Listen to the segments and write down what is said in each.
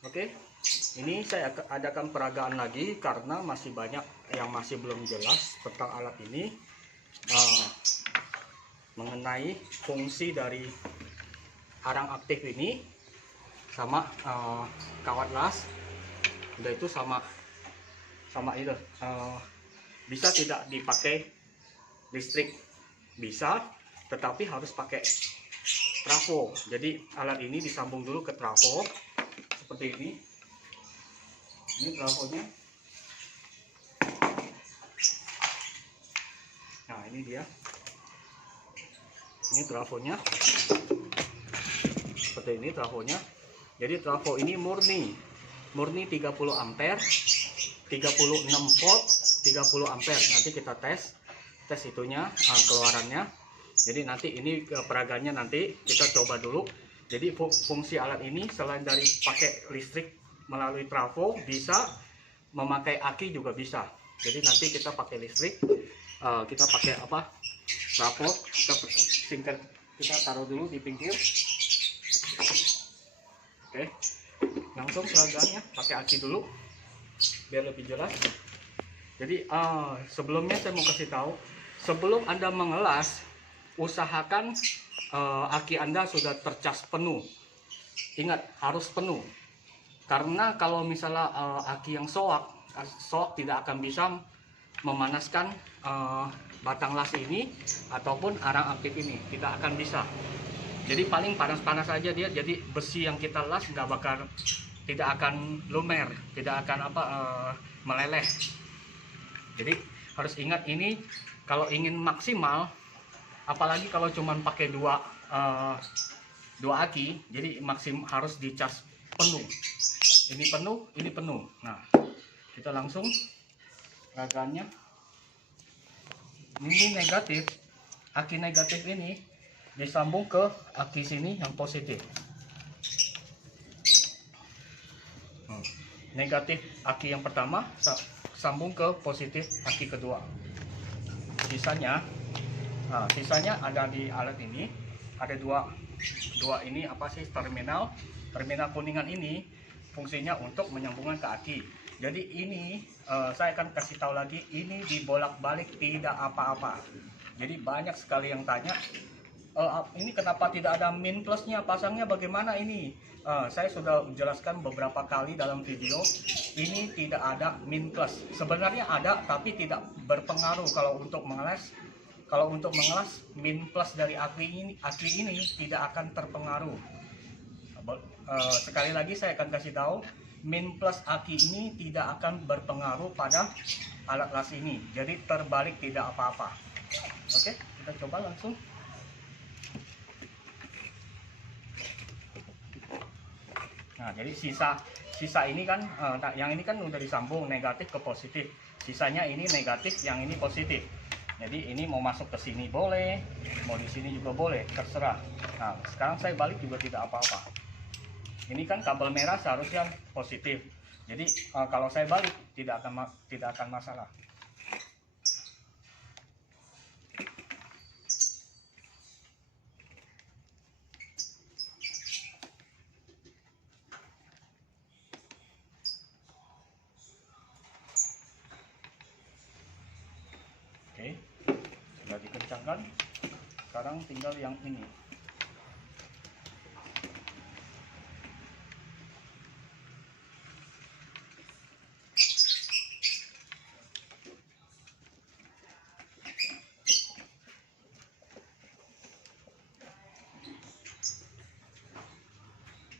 Oke, ini saya adakan peragaan lagi karena masih banyak yang masih belum jelas tentang alat ini, mengenai fungsi dari arang aktif ini sama kawat las. Udah itu sama itu bisa tidak dipakai listrik, bisa, tetapi harus pakai trafo. Jadi alat ini disambung dulu ke trafo seperti ini. Ini trafonya. Nah, ini dia. Ini trafonya. Seperti ini trafonya. Jadi trafo ini murni 30 ampere, 36 volt, 30 ampere. Nanti kita tes itunya, keluarannya. Jadi nanti ini peraganya nanti kita coba dulu. Jadi fungsi alat ini selain dari pakai listrik melalui trafo, bisa memakai aki juga bisa. Jadi nanti kita pakai listrik, kita pakai trafo, kita taruh dulu di pinggir. Oke, langsung peragaannya pakai aki dulu biar lebih jelas. Jadi sebelumnya saya mau kasih tahu, sebelum Anda mengelas, usahakan aki Anda sudah tercas penuh. Ingat, harus penuh. Karena kalau misalnya aki yang soak tidak akan bisa memanaskan batang las ini ataupun arang aktif ini, tidak akan bisa. Jadi paling panas-panas aja dia. Jadi besi yang kita las tidak akan lumer, tidak akan meleleh. Jadi harus ingat ini, kalau ingin maksimal, apalagi kalau cuman pakai dua aki, jadi harus dicas penuh. Ini penuh, ini penuh. Nah, kita langsung peragaannya. Ini negatif, aki negatif ini disambung ke aki sini yang positif. Negatif aki yang pertama sambung ke positif aki kedua. Sisanya ada di alat ini, ada dua ini terminal kuningan ini fungsinya untuk menyambungkan ke aki. Jadi ini saya akan kasih tahu lagi, ini dibolak-balik tidak apa-apa. Jadi banyak sekali yang tanya, ini kenapa tidak ada min plusnya, pasangnya bagaimana ini? Saya sudah jelaskan beberapa kali dalam video, ini tidak ada min plus. Sebenarnya ada, tapi tidak berpengaruh kalau untuk mengelas. Kalau untuk mengelas, min plus dari aki ini tidak akan terpengaruh. Sekali lagi saya akan kasih tahu, min plus aki ini tidak akan berpengaruh pada alat las ini. Jadi terbalik tidak apa-apa. Oke, kita coba langsung. Nah, jadi sisa ini kan, yang ini kan udah disambung negatif ke positif. Sisanya ini negatif, yang ini positif. Jadi ini mau masuk ke sini boleh, mau di sini juga boleh, terserah. Nah, sekarang saya balik juga tidak apa-apa. Ini kan kabel merah seharusnya positif. Jadi kalau saya balik tidak akan masalah. Oke, sudah dikencangkan. Sekarang tinggal yang ini.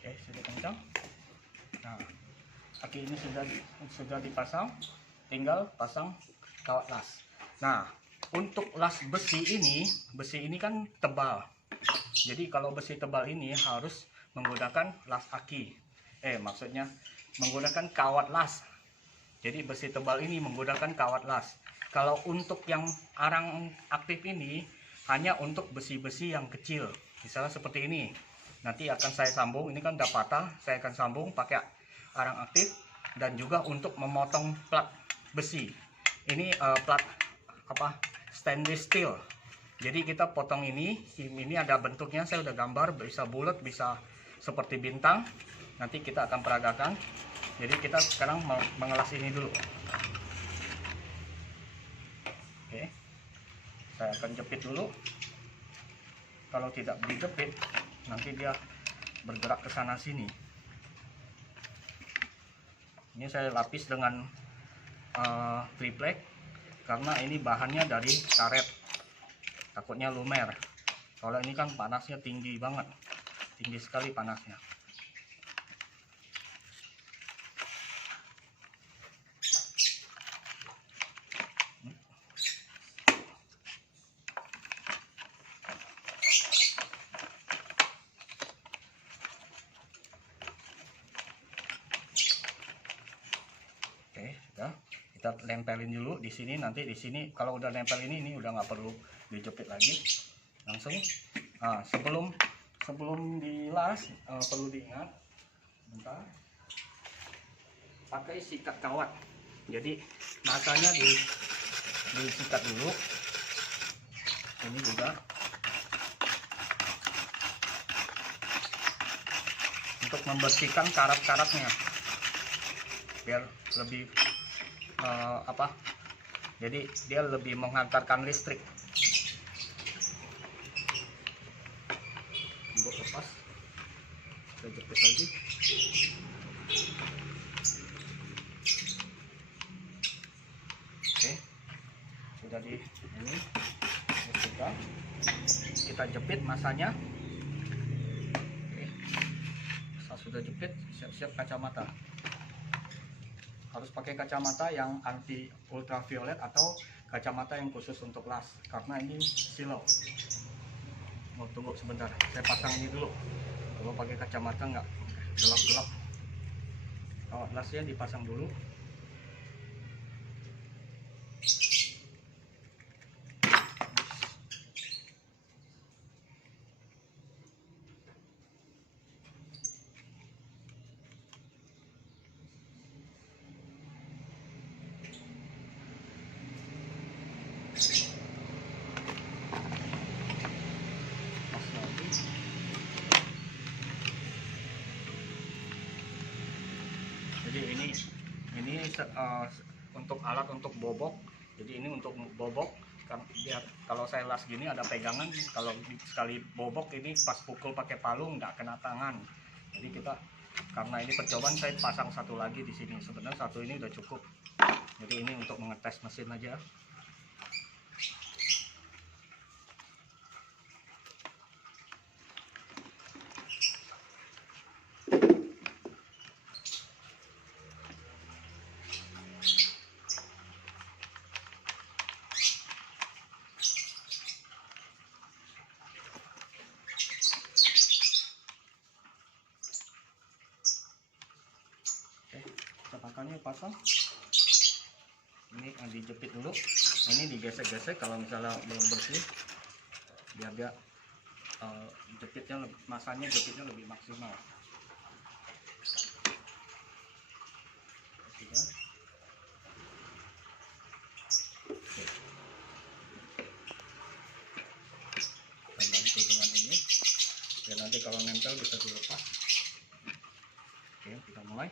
Oke, sudah kencang. Nah, aki ini sudah dipasang, tinggal pasang kawat las. Nah, untuk las besi ini kan tebal. Jadi kalau besi tebal ini harus menggunakan las aki. Maksudnya menggunakan kawat las. Jadi besi tebal ini menggunakan kawat las. Kalau untuk yang arang aktif ini hanya untuk besi-besi yang kecil. Misalnya seperti ini. Nanti akan saya sambung, ini kan udah patah, saya akan sambung pakai arang aktif. Dan juga untuk memotong plat besi. Ini plat stainless steel. Jadi kita potong ini ada bentuknya, saya udah gambar, bisa bulat, bisa seperti bintang. nanti kita akan peragakan. Jadi kita sekarang mengelas ini dulu. Oke, saya akan jepit dulu. Kalau tidak dijepit, nanti dia bergerak ke sana sini. Ini saya lapis dengan triplek karena ini bahannya dari karet, takutnya lumer. Kalau ini kan panasnya tinggi banget, tinggi sekali panasnya. Kita lempelin dulu di sini. Nanti di sini kalau udah nempel ini udah nggak perlu dijepit lagi, langsung. Nah, sebelum dilas perlu diingat, bentar, pakai sikat kawat. Jadi masanya disikat dulu. Ini juga untuk membersihkan karat-karatnya biar lebih jadi dia lebih menghantarkan listrik. Untuk lepas, kita jepit lagi. Oke, sudah ini sudah kita jepit masanya. Oke, sudah jepit, siap-siap kacamata. Harus pakai kacamata yang anti ultraviolet atau kacamata yang khusus untuk las, karena ini silau. Tunggu sebentar, saya pasang ini dulu. Kalau pakai kacamata nggak gelap-gelap. Lasnya dipasang dulu. Jadi ini untuk alat untuk bobok. Jadi ini untuk bobok, kan biar kalau saya las gini ada pegangan. Kalau sekali bobok ini pas pukul pakai palu nggak kena tangan. Jadi kita, karena ini percobaan, saya pasang satu lagi di sini. Sebenarnya satu ini udah cukup. Jadi ini untuk mengetes mesin aja. Cetakannya pasang. Ini yang dijepit dulu. Ini digesek-gesek kalau misalnya belum bersih, biar dia masanya jepitnya lebih maksimal. Oke. Akan bantu dengan ini, biar nanti kalau nempel bisa dilepas. Oke, kita mulai.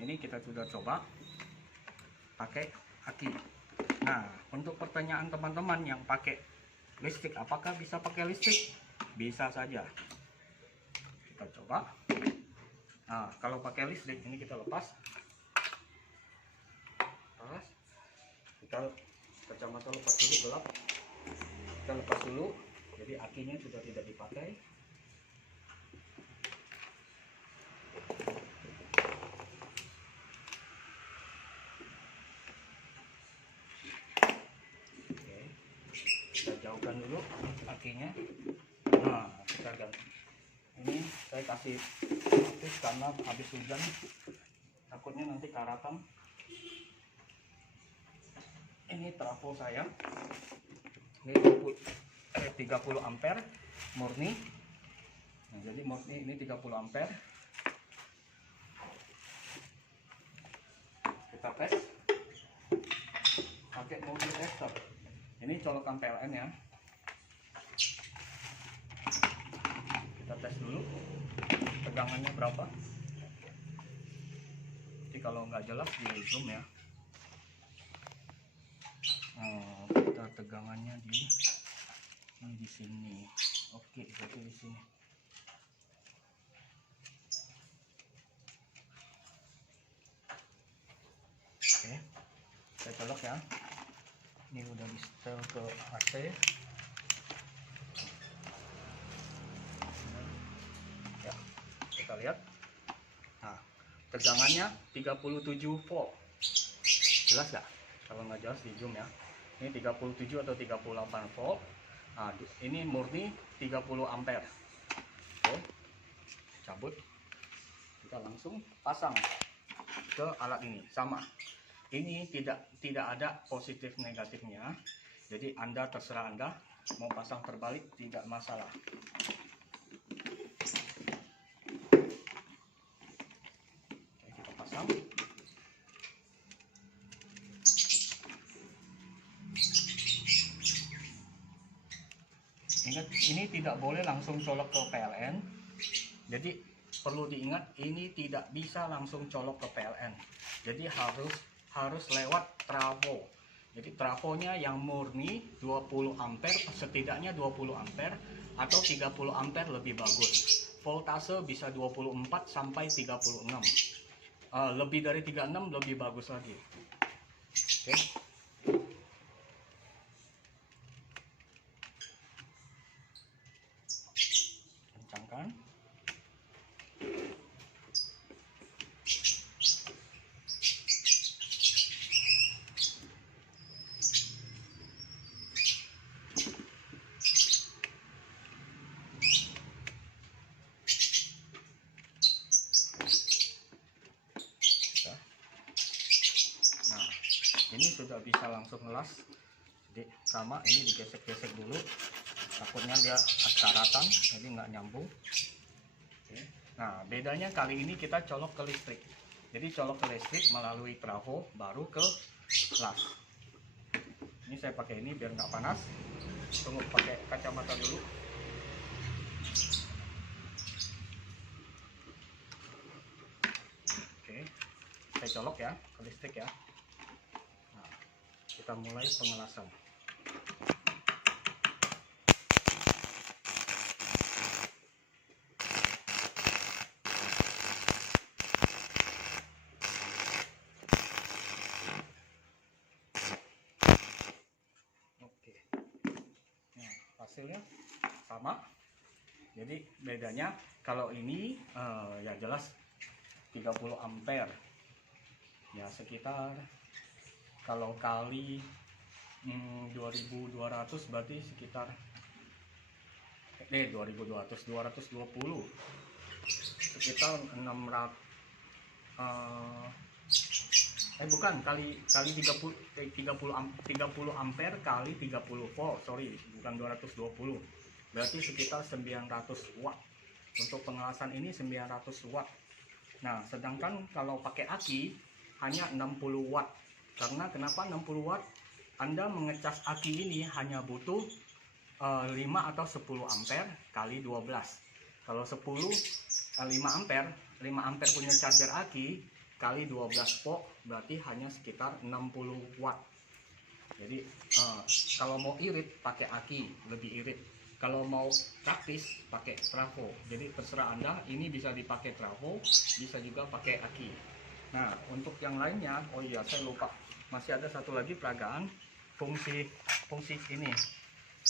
Ini kita sudah coba pakai aki. Nah, untuk pertanyaan teman-teman yang pakai listrik, apakah bisa pakai listrik? Bisa saja. Kita coba. Nah, kalau pakai listrik ini kita lepas. Kita kacamata lepas dulu, gelap. Kita lepas dulu. Jadi akinya sudah tidak dipakai. Jauhkan dulu akinya. Nah, kita ganti. Ini saya kasih aktif karena habis hujan, takutnya nanti karatan. Ini trafo saya. Ini 30 ampere murni. Nah, jadi murni ini 30 ampere. Kita tes pakai multi tester. Ini colokan PLN ya. Kita tes dulu tegangannya berapa. Jadi kalau nggak jelas di zoom ya. Kita tegangannya di sini. Oke, berarti di sini. Oke, saya colok ya. Ini udah di setel ke AC. Ya, kita lihat. Nah, tegangannya 37 volt. Jelas nggak? Kalau nggak jelas di zoom ya. Ini 37 atau 38 volt. Nah, ini murni 30 ampere. Oke, cabut. Kita langsung pasang ke alat ini. Sama. Ini tidak ada positif negatifnya. Jadi terserah Anda mau pasang terbalik, tidak masalah. Oke, kita pasang. Ingat, ini tidak boleh langsung colok ke PLN. Jadi perlu diingat, ini tidak bisa langsung colok ke PLN. Jadi harus lewat trafo. Jadi trafonya yang murni 20 ampere, setidaknya 20 ampere atau 30 ampere lebih bagus. Voltase bisa 24 sampai 36. Lebih dari 36 lebih bagus lagi. Oke. Kencangkan. Ini sudah bisa langsung ngelas. Jadi sama, ini digesek-gesek dulu, takutnya dia karatan, jadi nggak nyambung. Oke. Nah, bedanya kali ini kita colok ke listrik. Jadi colok ke listrik melalui trafo, baru ke las. Ini saya pakai ini biar nggak panas. Tunggu, pakai kacamata dulu. Oke, saya colok ya ke listrik ya. Kita mulai pengelasan. Oke. Nah, hasilnya sama. Jadi bedanya kalau ini ya jelas 30 ampere. Ya sekitar, kalau kali 2200 berarti sekitar 220 sekitar 600 bukan kali 30 ampere kali 30 volt, sorry, bukan 220, berarti sekitar 900 watt. Untuk pengelasan ini 900 watt. Nah, sedangkan kalau pakai aki hanya 60 watt. Karena kenapa 60 watt? Anda mengecas aki ini hanya butuh 5 atau 10 ampere kali 12. Kalau 5 ampere punya charger aki kali 12 volt berarti hanya sekitar 60 watt. Jadi kalau mau irit pakai aki, lebih irit. Kalau mau praktis pakai trafo. Jadi terserah Anda, ini bisa dipakai trafo, bisa juga pakai aki. Nah, untuk yang lainnya, oh iya saya lupa, masih ada satu lagi peragaan fungsi ini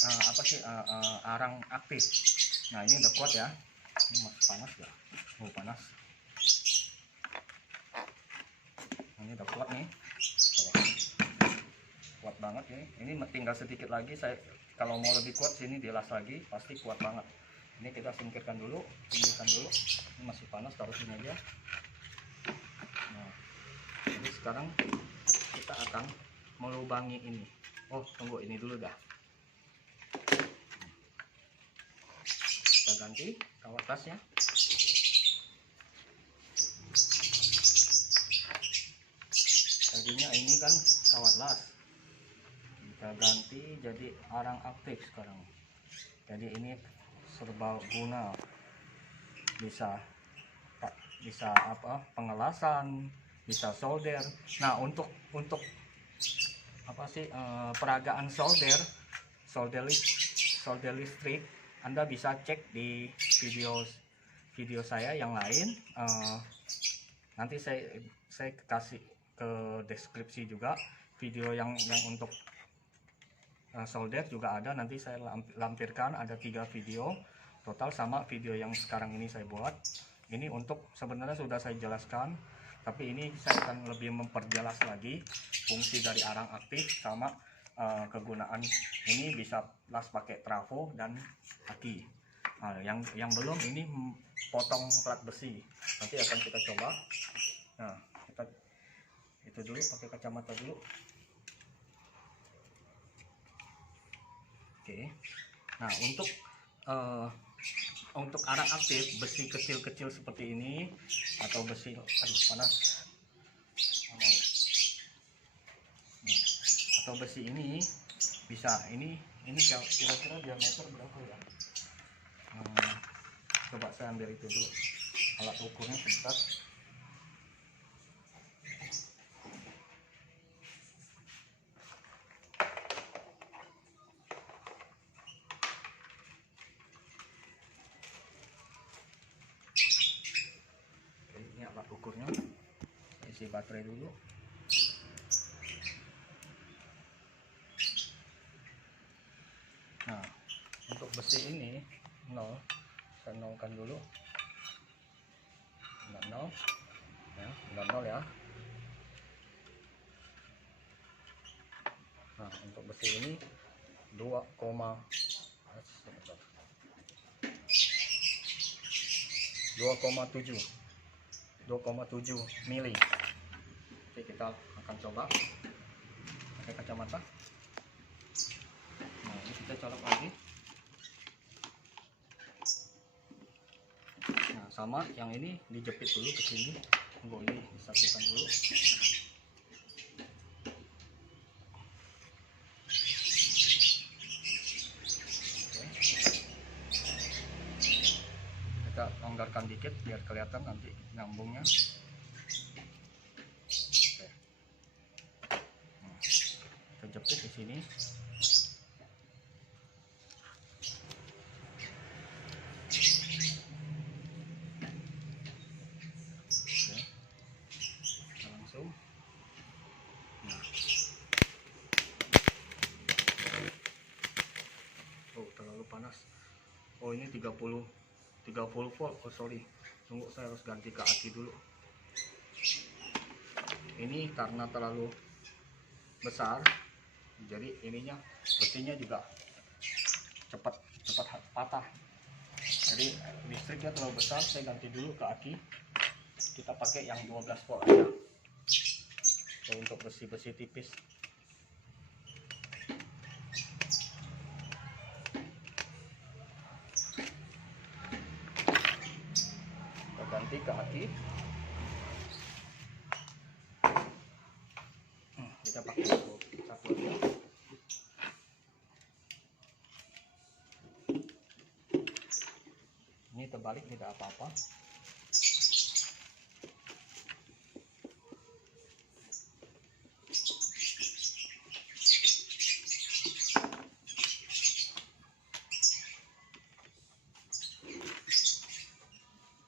apa sih, arang aktif. Nah, ini udah kuat ya. Ini masih panas ya? Oh, panas. Ini udah kuat nih. kuat banget ini tinggal sedikit lagi. Saya kalau mau lebih kuat sini dilas lagi, pasti kuat banget. Ini kita singkirkan dulu, pinggirkan dulu. Ini masih panas, taruh sini aja. Nah, jadi sekarang kita akan melubangi ini. Oh, tunggu, ini dulu dah. Kita ganti kawat tasnya. Tadinya ini kan kawat las, kita ganti jadi arang aktif sekarang. Jadi ini serbaguna, bisa apa, pengelasan, bisa solder. Nah, untuk apa sih, peragaan solder listrik, Anda bisa cek di video saya yang lain. Nanti saya kasih ke deskripsi juga video yang untuk solder juga ada. Nanti saya lampirkan, ada 3 video total sama video yang sekarang ini saya buat. Ini untuk sebenarnya sudah saya jelaskan, tapi ini saya akan lebih memperjelas lagi fungsi dari arang aktif sama kegunaan. Ini bisa las pakai trafo dan aki. Nah, yang belum ini potong plat besi, nanti akan kita coba. Nah, kita itu dulu, pakai kacamata dulu. Oke. Nah, untuk arang aktif besi kecil-kecil seperti ini, atau besi, aduh panas, atau besi ini bisa, ini kira-kira diameter berapa ya? Coba saya ambil itu dulu, alat ukurnya sebentar. Ini alat ukurnya, isi baterai dulu. Nah, untuk besi ini 0, saya nolkan dulu. 0 ya, 0 ya. Nah, untuk besi ini 2,7 mili. Oke, kita akan coba pakai kacamata. Nah, ini kita colok lagi. Nah, sama yang ini dijepit dulu ke sini. Tunggu, ini disatukan dulu. Kita longgarkan dikit biar kelihatan nanti nyambungnya. Oke. Nah, kita jepit di sini. Oke. Kita langsung. Nah. Oh, terlalu panas. Oh, ini 30 volt. Oh, sorry. Tunggu, saya harus ganti ke aki dulu. Ini karena terlalu besar, jadi ininya, besinya juga cepat patah. Jadi listriknya terlalu besar, saya ganti dulu ke aki. Kita pakai yang 12 volt aja. So, untuk besi-besi tipis. Kita ganti ke aki. Kita pakai satu aja. Ini terbalik tidak apa-apa.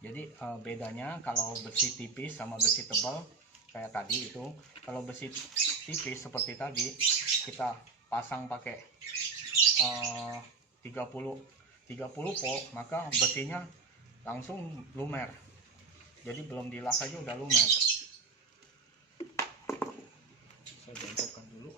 Jadi bedanya kalau besi tipis sama besi tebal kayak tadi itu, kalau besi tipis seperti tadi kita pasang pakai 30 volt, maka besinya langsung lumer. Jadi belum dilas aja udah lumer. Saya jongkokkan dulu.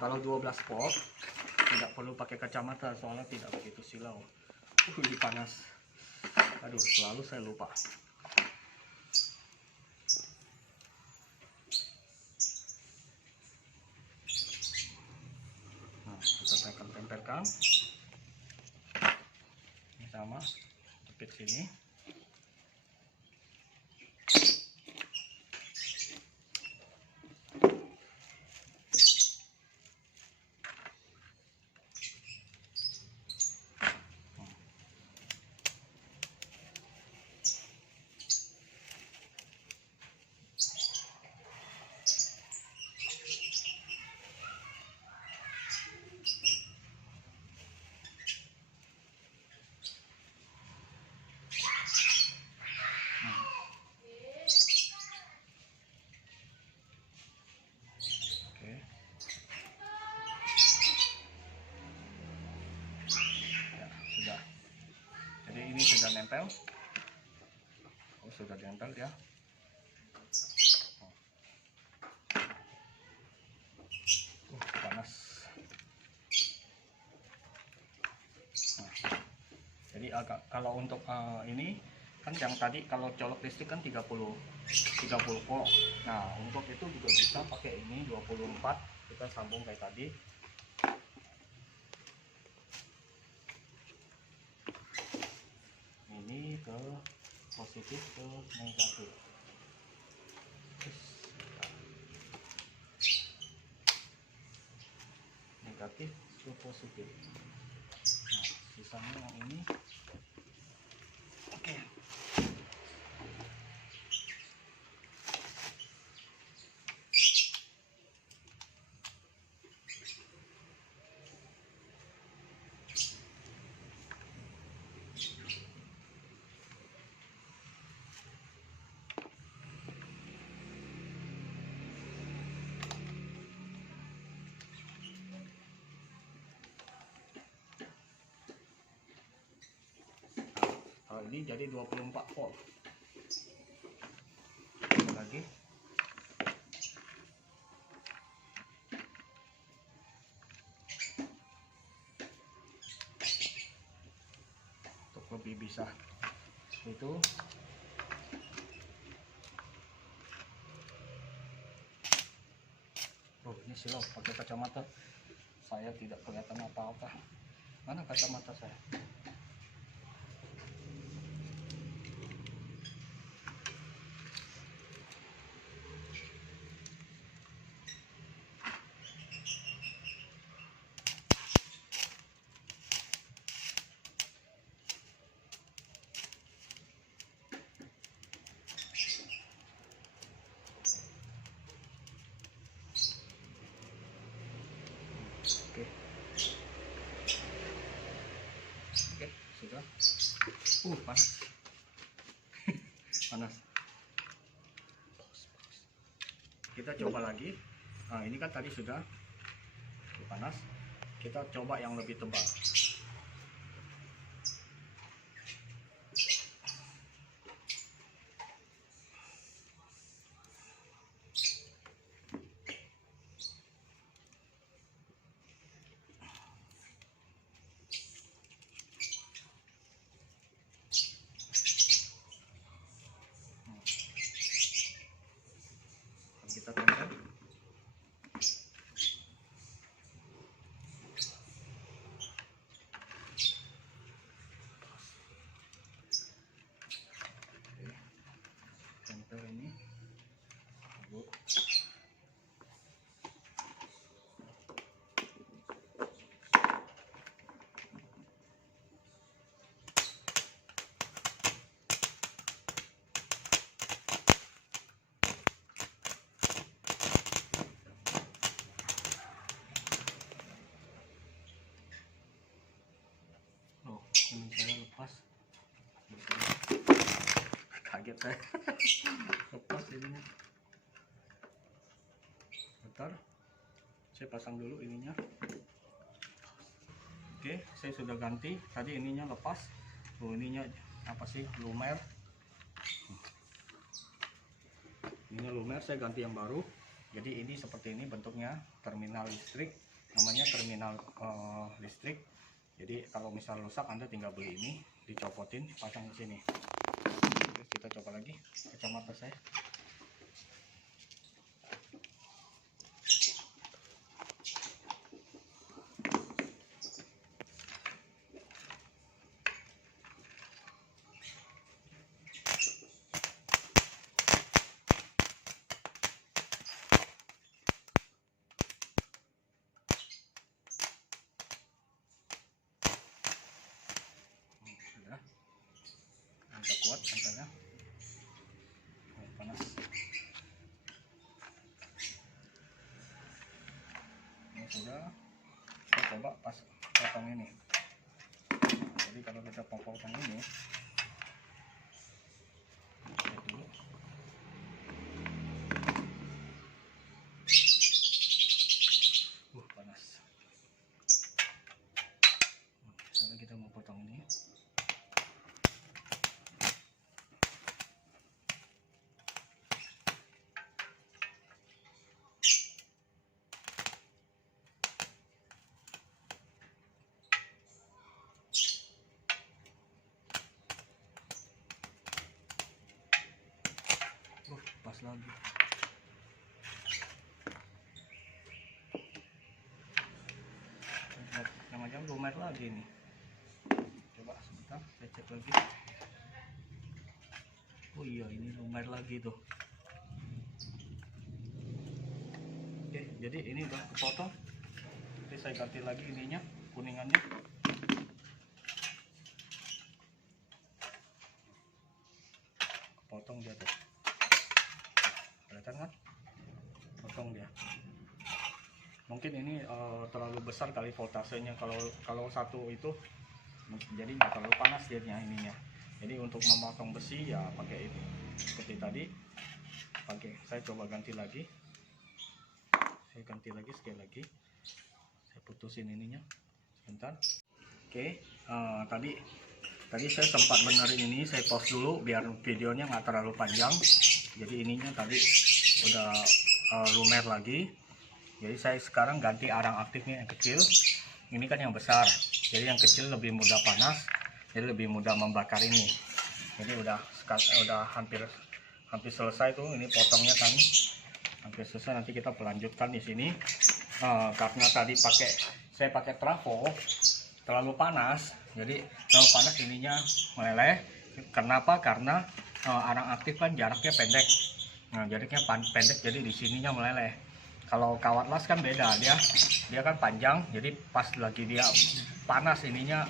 kalau 12 volt tidak perlu pakai kacamata soalnya tidak begitu silau. Ini panas. Aduh, selalu saya lupa. Nah, kita tempelkan. Ini sama, jepit sini. Ini sudah nempel. Oh, sudah nempel ya. Panas. Nah, jadi agak kalau untuk ini kan yang tadi kalau colok listrik kan 30 volt. Nah, untuk itu juga bisa pakai ini 24. Kita sambung kayak tadi. Ini ke positif ke negatif. Negatif ke positif. Nah, sisanya yang ini. Oke. Ini jadi 24 volt. Lagi. Untuk lebih bisa itu. Oh, ini silau pakai kacamata. Saya tidak kelihatan apa-apa. Mana kacamata saya? Oke, sudah. Panas. Panas. Kita coba lagi. Nah, ini kan tadi sudah panas. Kita coba yang lebih tebal. Kita tempel. Tempel ini. Ini saya lepas. Kaget saya. Lepas ininya. Bentar. Saya pasang dulu ininya. Oke, saya sudah ganti. Tadi ininya lepas. Oh, ininya apa sih? Lumer. Ininya lumer, saya ganti yang baru. Jadi ini seperti ini bentuknya terminal listrik. namanya terminal listrik. Jadi kalau misal rusak Anda tinggal beli ini, dicopotin, pasang di sini. Terus kita coba lagi kacamata saya. Agak kuat katanya, panas. Ini sudah, kita coba pas potong ini. Jadi kalau kita potong ini, dulu. Panas. Sekarang kita mau potong ini. Pas lagi. Macam lumer lagi nih. Coba sebentar, saya cek lagi. Oh iya, ini lumer lagi tuh. Oke, jadi ini udah kepotong. Jadi saya ganti lagi ininya, kuningannya. Potong dia tuh. Kelihatan kan? Potong dia. Mungkin ini terlalu besar kali voltasenya. Kalau satu itu jadi nggak terlalu panas dia ininya. Jadi untuk memotong besi ya pakai ini. Seperti tadi. Oke, saya coba ganti lagi. Saya ganti lagi sekali lagi. Saya putusin ininya. Sebentar. Oke, tadi saya sempat benerin ini. Saya pause dulu biar videonya nggak terlalu panjang. Jadi ininya tadi udah lumer lagi. Jadi saya sekarang ganti arang aktifnya yang kecil. Ini kan yang besar. Jadi yang kecil lebih mudah panas. Jadi lebih mudah membakar ini. Jadi udah hampir selesai tuh. Ini potongnya kan hampir selesai. Nanti kita pelanjutkan di sini. Karena tadi saya pakai trafo terlalu panas. Jadi terlalu panas ininya meleleh. Kenapa? Karena arang aktif kan jaraknya pendek. Nah, jaraknya pendek. Jadi di sininya meleleh. Kalau kawat las kan beda, dia kan panjang, jadi pas lagi dia panas ininya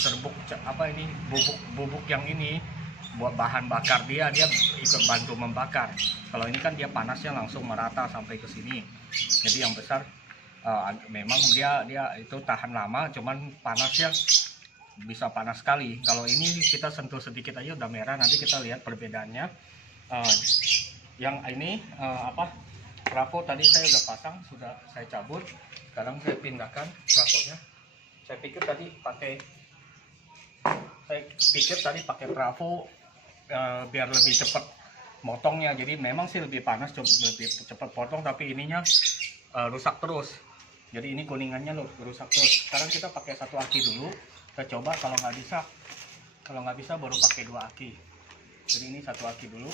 serbuk apa ini bubuk yang ini buat bahan bakar dia ikut bantu membakar. Kalau ini kan dia panasnya langsung merata sampai ke sini. Jadi yang besar memang dia itu tahan lama, cuman panasnya bisa panas sekali. Kalau ini kita sentuh sedikit aja udah merah. Nanti kita lihat perbedaannya. Yang ini trafo tadi saya udah pasang, sudah saya cabut. Sekarang saya pindahkan trafonya. Saya pikir tadi pakai trafo biar lebih cepat motongnya. Jadi memang sih lebih panas, lebih cepat potong, tapi ininya rusak terus. Jadi ini kuningannya rusak terus. Sekarang kita pakai satu aki dulu. Kita coba, kalau nggak bisa baru pakai dua aki. Jadi ini satu aki dulu.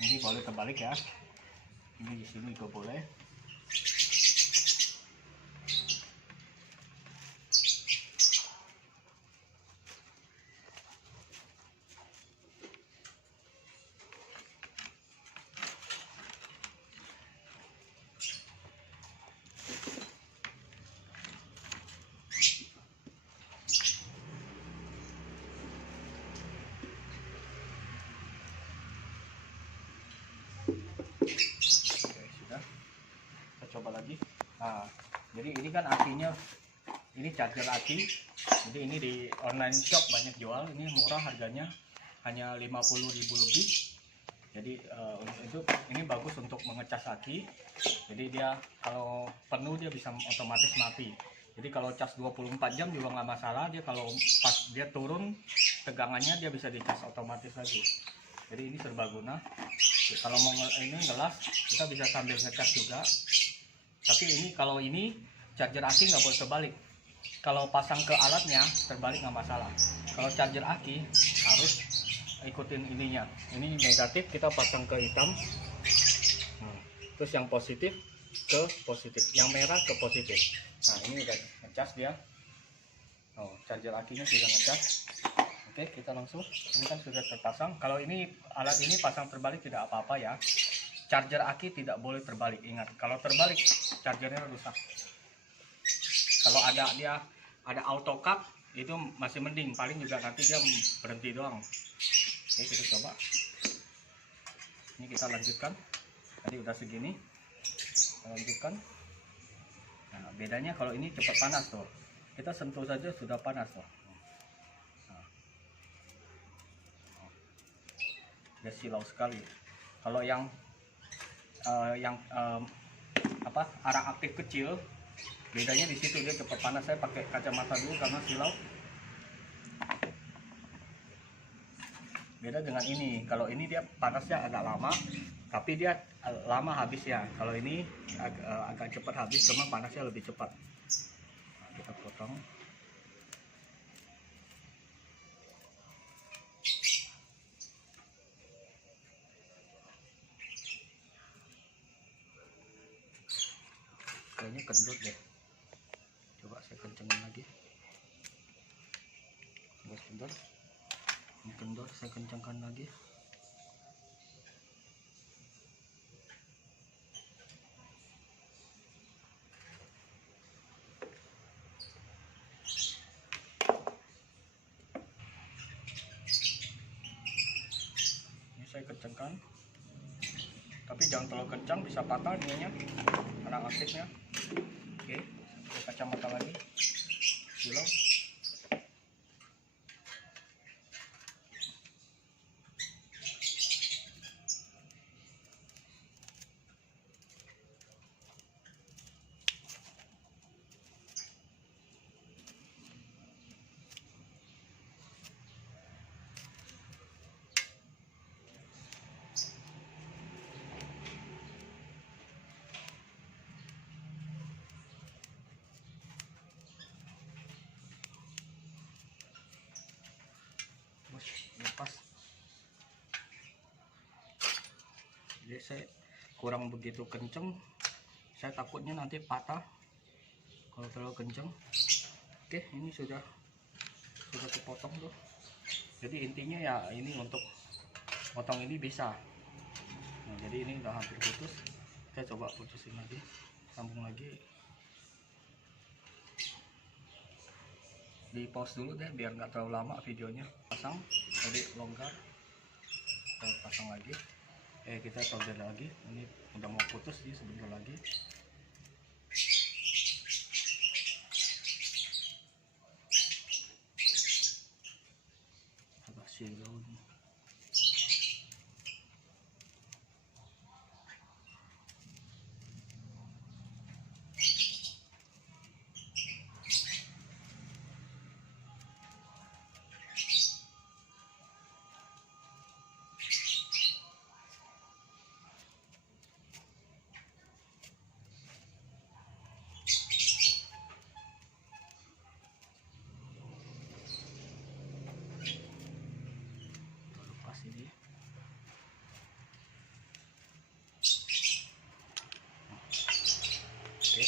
Ini boleh terbalik ya. Ini di sini juga boleh. Coba lagi. Nah, jadi ini kan akinya, ini charger aki. Jadi ini di online shop banyak jual. Ini murah harganya, hanya 50.000 lebih. Jadi ini bagus untuk mengecas aki. Jadi dia kalau penuh dia bisa otomatis mati. Jadi kalau cas 24 jam juga nggak masalah. Dia kalau pas dia turun tegangannya dia bisa dicas otomatis lagi. Jadi ini serbaguna. Kalau mau ini ngelas kita bisa sambil ngecas juga. Tapi ini kalau ini charger aki nggak boleh terbalik. Kalau pasang ke alatnya terbalik nggak masalah. Kalau charger aki harus ikutin ininya. Ini negatif kita pasang ke hitam. Terus yang positif ke positif, yang merah ke positif. Nah ini udah ngecas dia. Oh, charger akinya sudah ngecas. Oke, kita langsung. Ini kan sudah terpasang. Kalau ini alat ini pasang terbalik tidak apa-apa ya. Charger aki tidak boleh terbalik. Ingat, kalau terbalik chargernya rusak. Kalau dia ada auto cut itu masih mending. Paling juga nanti dia berhenti doang. Oke, kita coba. Ini kita lanjutkan. Tadi udah segini. Kita lanjutkan. Nah, bedanya kalau ini cepat panas tuh. Kita sentuh saja sudah panas tuh. Dia silau sekali. Kalau yang arang aktif kecil, bedanya di situ dia cepat panas. Saya pakai kacamata dulu karena silau. Beda dengan ini. Kalau ini dia panasnya agak lama, tapi dia lama habis ya. Kalau ini agak cepat habis, cuma panasnya lebih cepat. Nah, kita potong. Kayaknya kendor deh. Coba saya kencengin lagi. Kendor. Ini kendor, saya kencangkan lagi. Ini saya kencangkan. Tapi jangan terlalu kencang, bisa patah ininya, arang aktifnya. Oke, pakai kacamata lagi. Silau. Lepas. Jadi saya kurang begitu kenceng, saya takutnya nanti patah kalau terlalu kenceng. Oke, ini sudah kepotong tuh. Jadi intinya ya ini untuk potong ini bisa. Nah, jadi ini udah hampir putus. Saya coba putusin lagi, sambung lagi. Di pause dulu deh biar nggak terlalu lama videonya. Pasang, jadi longgar. Kita pasang lagi. Kita solder lagi. Ini udah mau putus sih sebentar lagi. Agak silau nih. Ini oke,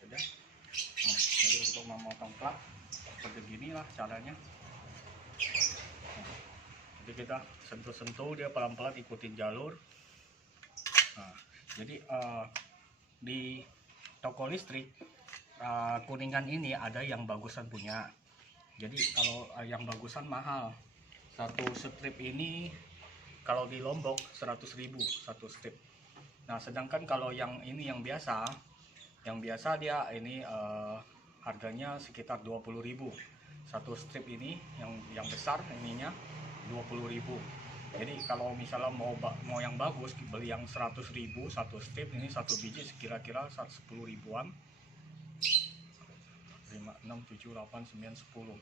sudah. Nah, jadi untuk memotong plak seperti gini lah caranya. Nah, jadi kita sentuh-sentuh dia pelan-pelan ikutin jalur. Nah, jadi di toko listrik Kuningan ini ada yang bagusan punya. Jadi kalau yang bagusan mahal. Satu strip ini kalau di Lombok 100.000 satu strip. Nah, sedangkan kalau yang ini yang biasa dia ini harganya sekitar 20.000 satu strip ini, yang besar ininya 20.000. Jadi kalau misalnya mau yang bagus beli yang 100.000 satu strip, ini satu biji kira-kira 10 ribuan. 5, 6, 7, 8, 9, 10,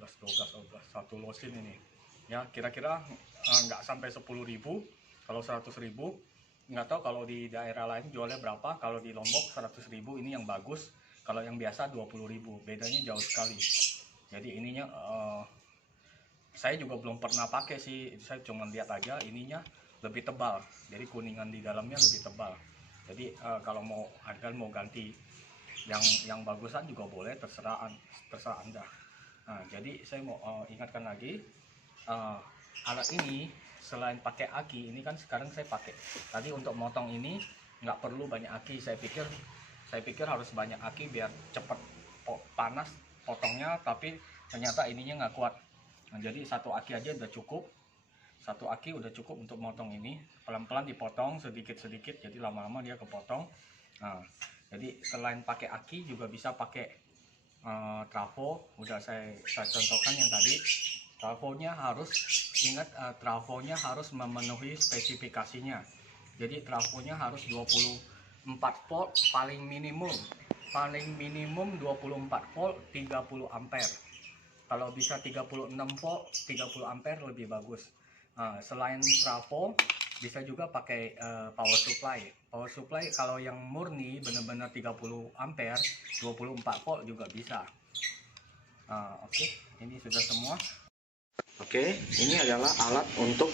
11, 12, 13 satu losin ini. ya kira-kira nggak sampai 10.000. Kalau 100.000 nggak tahu kalau di daerah lain jualnya berapa. Kalau di Lombok 100.000 ini yang bagus, kalau yang biasa 20.000, bedanya jauh sekali. Jadi ininya saya juga belum pernah pakai sih, saya cuma lihat aja, ininya lebih tebal, jadi kuningan di dalamnya lebih tebal. Jadi kalau mau ganti yang bagusan juga boleh, terserah Anda. Nah, jadi saya mau ingatkan lagi, alat ini selain pakai aki, ini kan sekarang saya pakai tadi untuk motong ini nggak perlu banyak aki. Saya pikir harus banyak aki biar cepat panas potongnya, tapi ternyata ininya nggak kuat. Nah, jadi satu aki aja udah cukup. Satu aki udah cukup untuk motong ini. Pelan-pelan dipotong sedikit-sedikit, jadi lama-lama dia kepotong. Nah, jadi selain pakai aki juga bisa pakai trafo. Udah saya contohkan yang tadi. Trafonya harus ingat, trafonya harus memenuhi spesifikasinya. Jadi trafonya harus 24 volt paling minimum 24 volt 30 ampere. Kalau bisa 36 volt 30 ampere lebih bagus. Selain trafo bisa juga pakai power supply. Kalau yang murni benar-benar 30 ampere 24 volt juga bisa. Oke, ini sudah semua. Oke, ini adalah alat untuk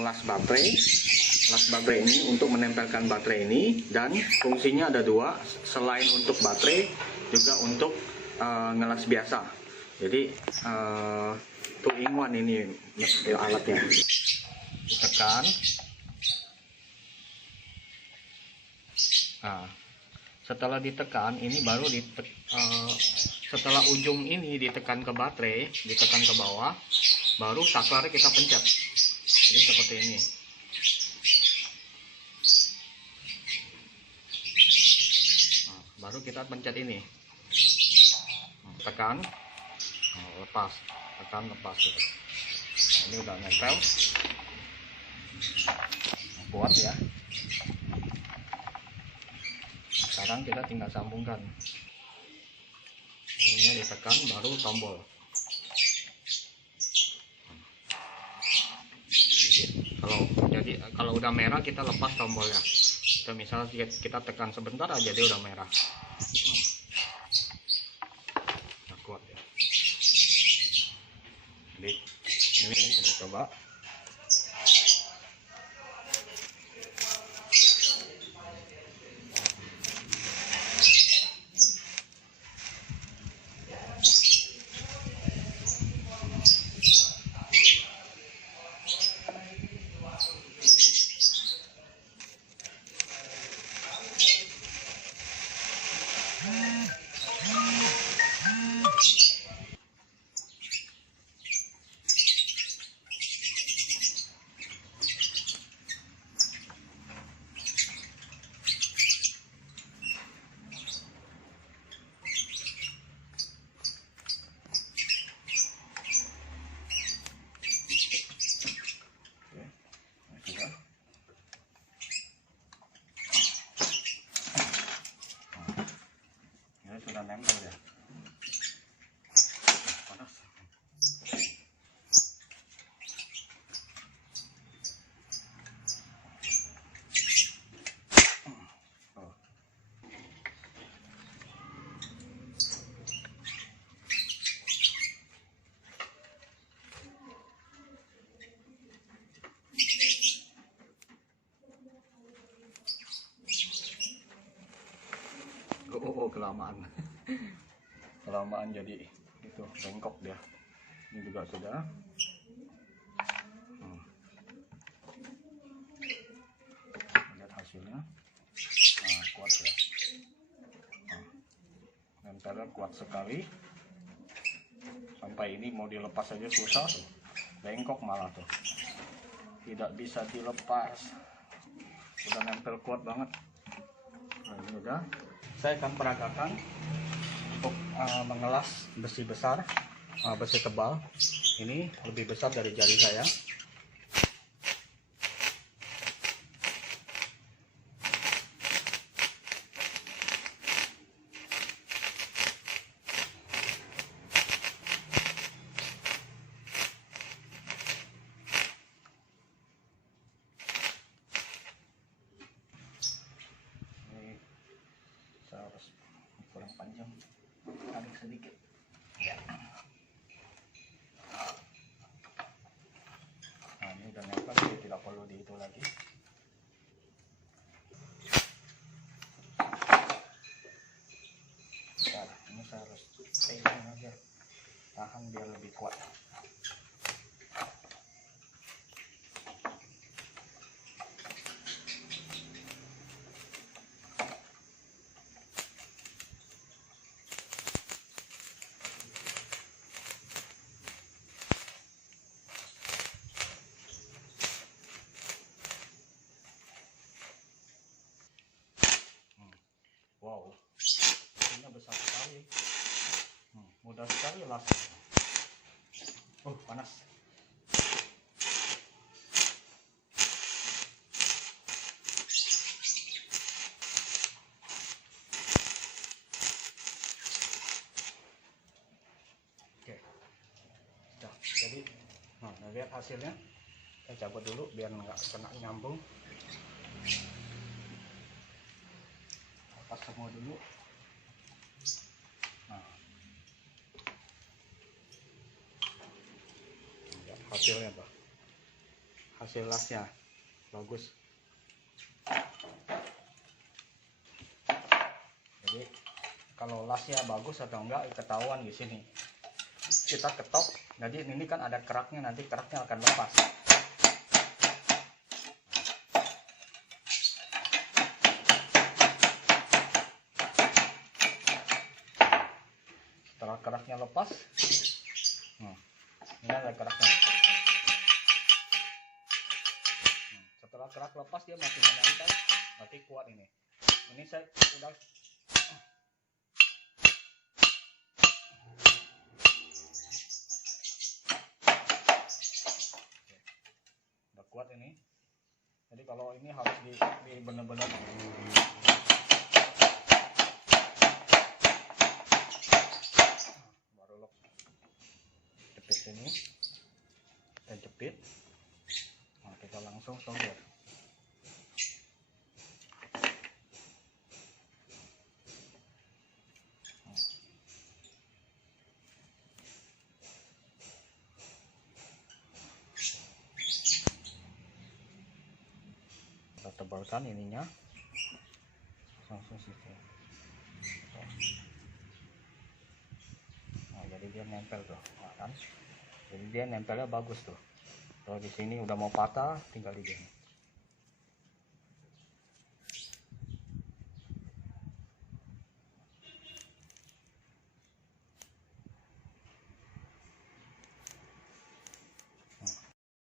las baterai. Las baterai ini untuk menempelkan baterai ini, dan fungsinya ada dua. Selain untuk baterai juga untuk ngelas biasa. Jadi 2-in-1 ini alatnya. Tekan. Nah, setelah ditekan ini baru setelah ujung ini ditekan ke baterai, ditekan ke bawah, baru saklarnya kita pencet. Jadi seperti ini. Nah, baru kita pencet ini. Tekan. Lepas, tekan, lepas gitu. Ini udah nempel, kuat ya. Sekarang kita tinggal sambungkan. Ini ditekan, baru tombol. Kalau udah merah kita lepas tombolnya. Misalnya kita tekan sebentar aja dia udah merah. Kuat ya. Jadi ini kita coba. Sudah nempel ya. Panas. Kelamaan jadi itu bengkok dia. Ini juga sudah. Lihat hasilnya. Nah, kuat ya. Nempelnya kuat sekali. Sampai ini mau dilepas aja susah tuh. Bengkok malah tuh. Tidak bisa dilepas. Udah nempel kuat banget. Nah, ini udah. Saya akan peragakan untuk mengelas besi besar, besi tebal. Ini lebih besar dari jari saya. lagi. Nah, ini saya harus pegang aja, tahan biar lebih kuat. Wow, ini besar sekali. Mudah sekali lasnya. Panas. Oke, sudah. Jadi, lihat hasilnya. Saya cabut dulu biar nggak kena nyambung. Lepas semua dulu. Lihat hasilnya tuh. Hasil lasnya bagus. Jadi kalau lasnya bagus atau enggak ketahuan di sini. Kita ketok, jadi ini kan ada keraknya, nanti keraknya akan lepas. Setelah keraknya lepas, ini ada keraknya. Setelah kerak lepas dia masih menempel, berarti kuat ini. Ini saya udah kuat ini. Jadi kalau ini harus di benar-benar baru lepas. Jepit ini, kita jepit. Kita langsung solder. Kita tebalkan ininya, langsung situ. Jadi dia nempel tuh, kan? Jadi dia nempelnya bagus tuh. Kalau di sini udah mau patah, tinggal di sini.